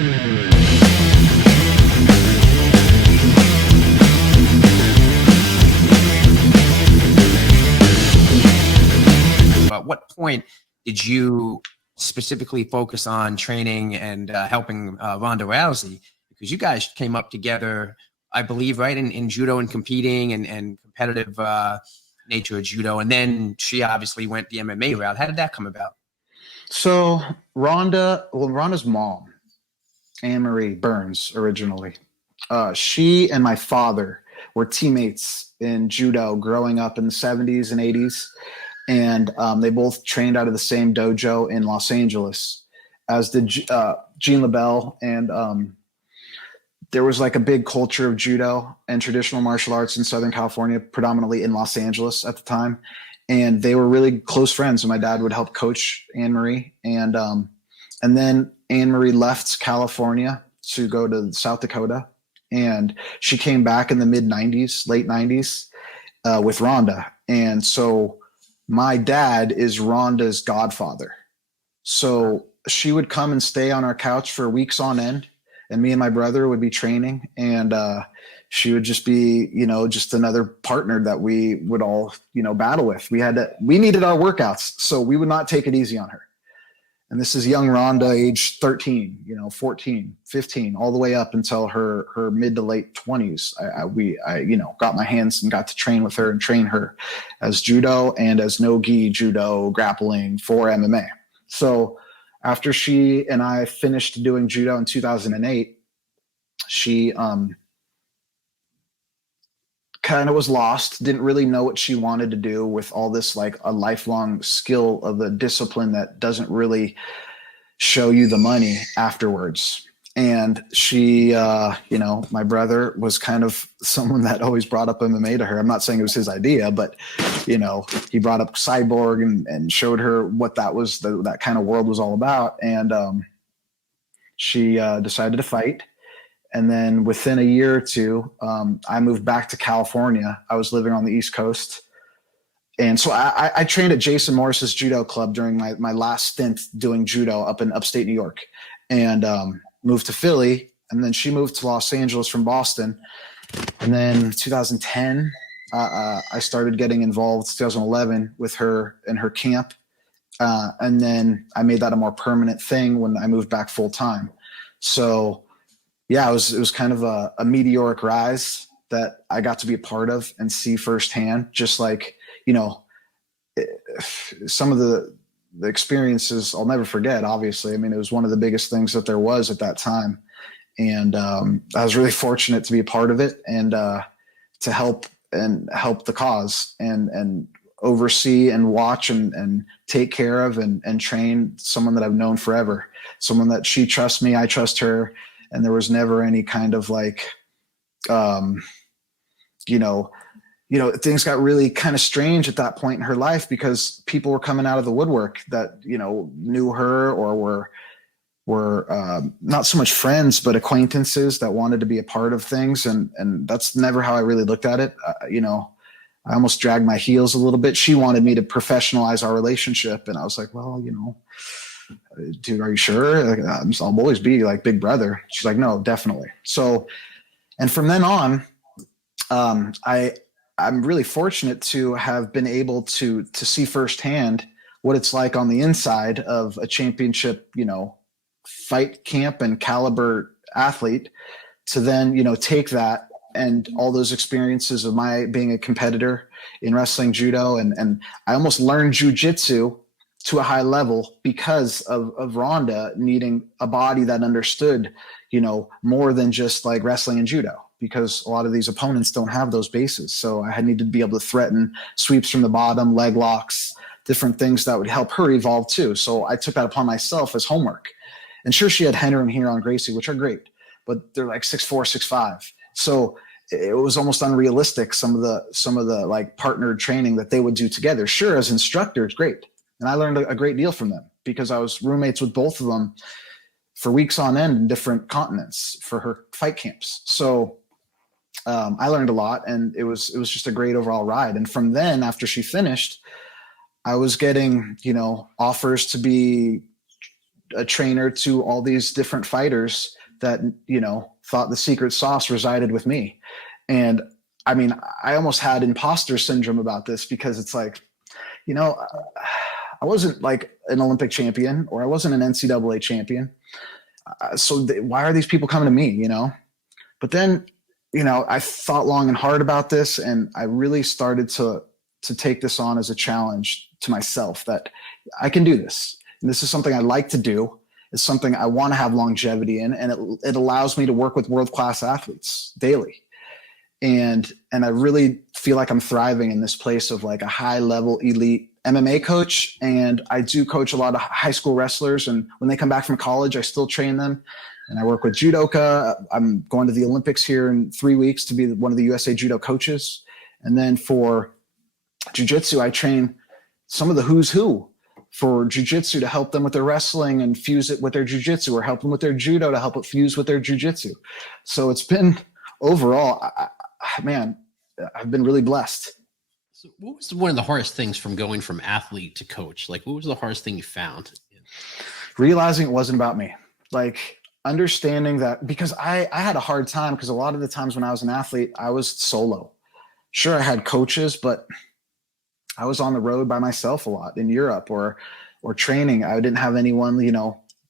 At what point did you specifically focus on training and helping Ronda Rousey? Because you guys came up together, I believe, right, in judo and competing and competitive nature of judo. And then she obviously went the MMA route. How did that come about? So Ronda's mom, Anne-Marie Burns, originally, she and my father were teammates in judo growing up in the 70s and 80s. And they both trained out of the same dojo in Los Angeles, as did Jean LaBelle. And there was like a big culture of judo and traditional martial arts in Southern California, predominantly in Los Angeles at the time. And they were really close friends. And my dad would help coach Anne-Marie. And then Anne-Marie left California to go to South Dakota. And she came back in the late 90s with Ronda. And so my dad is Ronda's godfather. So she would come and stay on our couch for weeks on end, and me and my brother would be training, and she would just be, just another partner that we would all, battle with. We needed our workouts, so we would not take it easy on her. And this is young Ronda, age 13, 14, 15, all the way up until her mid to late 20s. I got my hands and got to train with her and train her as judo and as no-gi judo grappling for MMA. So after she and I finished doing judo in 2008, she kind of was lost, didn't really know what she wanted to do with all this, like a lifelong skill of a discipline that doesn't really show you the money afterwards. And she, my brother was kind of someone that always brought up MMA to her. I'm not saying it was his idea, but, he brought up Cyborg and showed her what that was, that kind of world was all about. And she decided to fight. And then within a year or two, I moved back to California. I was living on the East Coast. And so I trained at Jason Morris's judo club during my last stint doing judo up in upstate New York, and moved to Philly. And then she moved to Los Angeles from Boston. And then 2010, I started getting involved, 2011, with her in her camp. And then I made that a more permanent thing when I moved back full time. So yeah, it was kind of a meteoric rise that I got to be a part of and see firsthand, just like, some of the experiences I'll never forget, obviously. I mean, it was one of the biggest things that there was at that time. And I was really fortunate to be a part of it and to help the cause and oversee and watch and take care of and train someone that I've known forever, someone that she trusts me, I trust her. And there was never any kind of like, things got really kind of strange at that point in her life because people were coming out of the woodwork that, knew her or were not so much friends, but acquaintances that wanted to be a part of things. And that's never how I really looked at it. I almost dragged my heels a little bit. She wanted me to professionalize our relationship. And I was like, well, dude, are you sure? Like, I'll always be like big brother. She's like, no, definitely. So, and from then on, I'm really fortunate to have been able to see firsthand what it's like on the inside of a championship, fight camp and caliber athlete, to then, take that and all those experiences of my being a competitor in wrestling, judo, and I almost learned jiu-jitsu to a high level because of Ronda needing a body that understood, more than just like wrestling and judo, because a lot of these opponents don't have those bases. So I needed to be able to threaten sweeps from the bottom, leg locks, different things that would help her evolve too. So I took that upon myself as homework. And sure, she had Henner and Hero and Gracie, which are great, but they're like 6'4", 6'5". So it was almost unrealistic, some of the like partnered training that they would do together. Sure, as instructors, great. And I learned a great deal from them because I was roommates with both of them for weeks on end in different continents for her fight camps. So I learned a lot, and it was just a great overall ride. And from then, after she finished, I was getting, offers to be a trainer to all these different fighters that, thought the secret sauce resided with me. And I mean, I almost had imposter syndrome about this, because it's like, I wasn't like an Olympic champion, or I wasn't an NCAA champion. So why are these people coming to me, But then, I thought long and hard about this, and I really started to take this on as a challenge to myself, that I can do this. And this is something I like to do. It's something I want to have longevity in, and it allows me to work with world-class athletes daily. And I really feel like I'm thriving in this place of like a high-level elite MMA coach. And I do coach a lot of high school wrestlers, and when they come back from college, I still train them. And I work with judoka. I'm going to the Olympics here in 3 weeks to be one of the USA Judo coaches. And then for Jiu-Jitsu, I train some of the who's who for Jiu-Jitsu to help them with their wrestling and fuse it with their Jiu-Jitsu, or help them with their Judo to help it fuse with their Jiu-Jitsu. So it's been overall, man, I've been really blessed. So what was one of the hardest things from going from athlete to coach? Like, what was the hardest thing you found? Realizing it wasn't about me. Like, understanding that, because I had a hard time, because a lot of the times when I was an athlete, I was solo. Sure, I had coaches, but I was on the road by myself a lot in Europe or training. I didn't have anyone,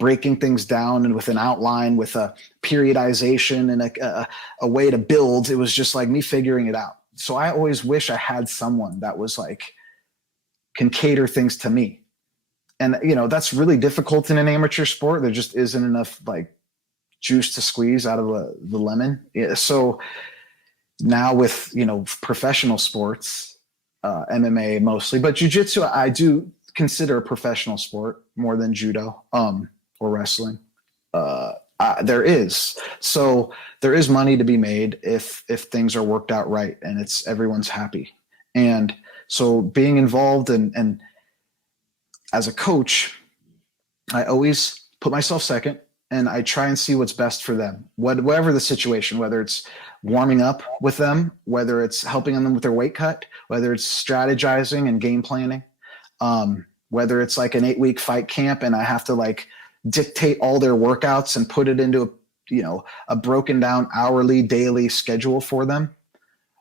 breaking things down and with an outline, with a periodization and a way to build. It was just like me figuring it out. So I always wish I had someone that was like, can cater things to me. And, that's really difficult in an amateur sport. There just isn't enough like juice to squeeze out of the lemon. Yeah, so now with, professional sports, MMA mostly, but jiu-jitsu, I do consider a professional sport more than judo, or wrestling. There is money to be made if things are worked out right and everyone's happy. And so being involved and as a coach, I always put myself second, and I try and see what's best for them, whatever the situation, whether it's warming up with them, whether it's helping them with their weight cut, whether it's strategizing and game planning, whether it's like an 8-week fight camp and I have to like dictate all their workouts and put it into a broken down hourly, daily schedule for them,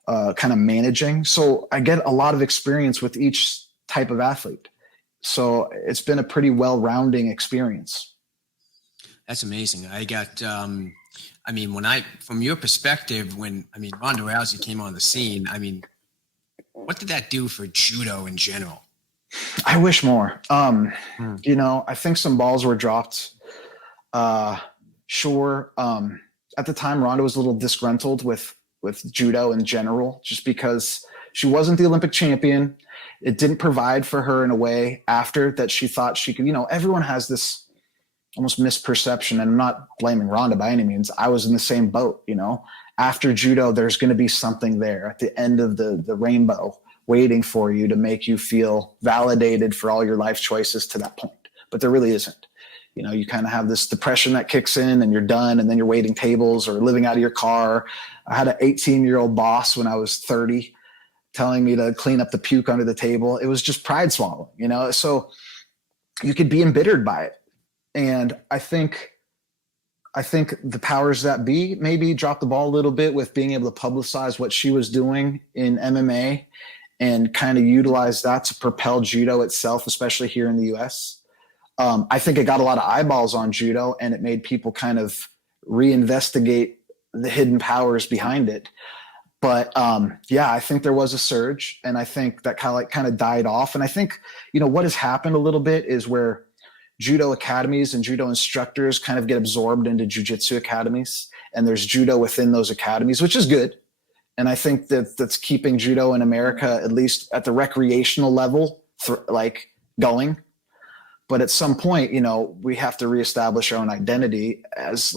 kind of managing. So I get a lot of experience with each type of athlete. So it's been a pretty well-rounding experience. That's amazing. I got, from your perspective, Ronda Rousey came on the scene, what did that do for judo in general? I wish more. I think some balls were dropped. Sure. At the time, Ronda was a little disgruntled with judo in general, just because she wasn't the Olympic champion. It didn't provide for her in a way after that she thought she could. Everyone has this almost misperception, and I'm not blaming Ronda by any means. I was in the same boat. After judo, there's going to be something there at the end of the rainbow waiting for you to make you feel validated for all your life choices to that point. But there really isn't. You kind of have this depression that kicks in and you're done, and then you're waiting tables or living out of your car. I had an 18-year-old boss when I was 30 telling me to clean up the puke under the table. It was just pride swallowing, so you could be embittered by it. And I think the powers that be maybe dropped the ball a little bit with being able to publicize what she was doing in MMA and kind of utilize that to propel judo itself, especially here in the US. I think it got a lot of eyeballs on judo, and it made people kind of reinvestigate the hidden powers behind it. But I think there was a surge, and I think that kind of died off. And I think, what has happened a little bit is where judo academies and judo instructors kind of get absorbed into jiu-jitsu academies, and there's judo within those academies, which is good. And I think that's keeping judo in America, at least at the recreational level, going. But at some point, we have to reestablish our own identity as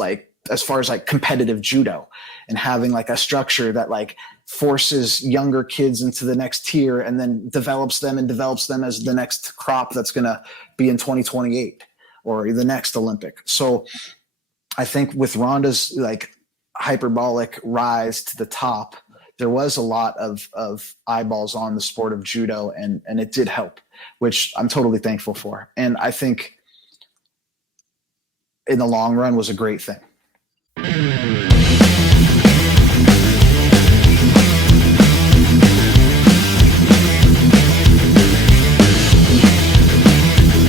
far as competitive judo, and having like a structure that forces younger kids into the next tier and then develops them as the next crop that's going to be in 2028 or the next Olympic. So I think with Ronda's hyperbolic rise to the top, there was a lot of eyeballs on the sport of judo, and it did help, which I'm totally thankful for. And I think in the long run was a great thing.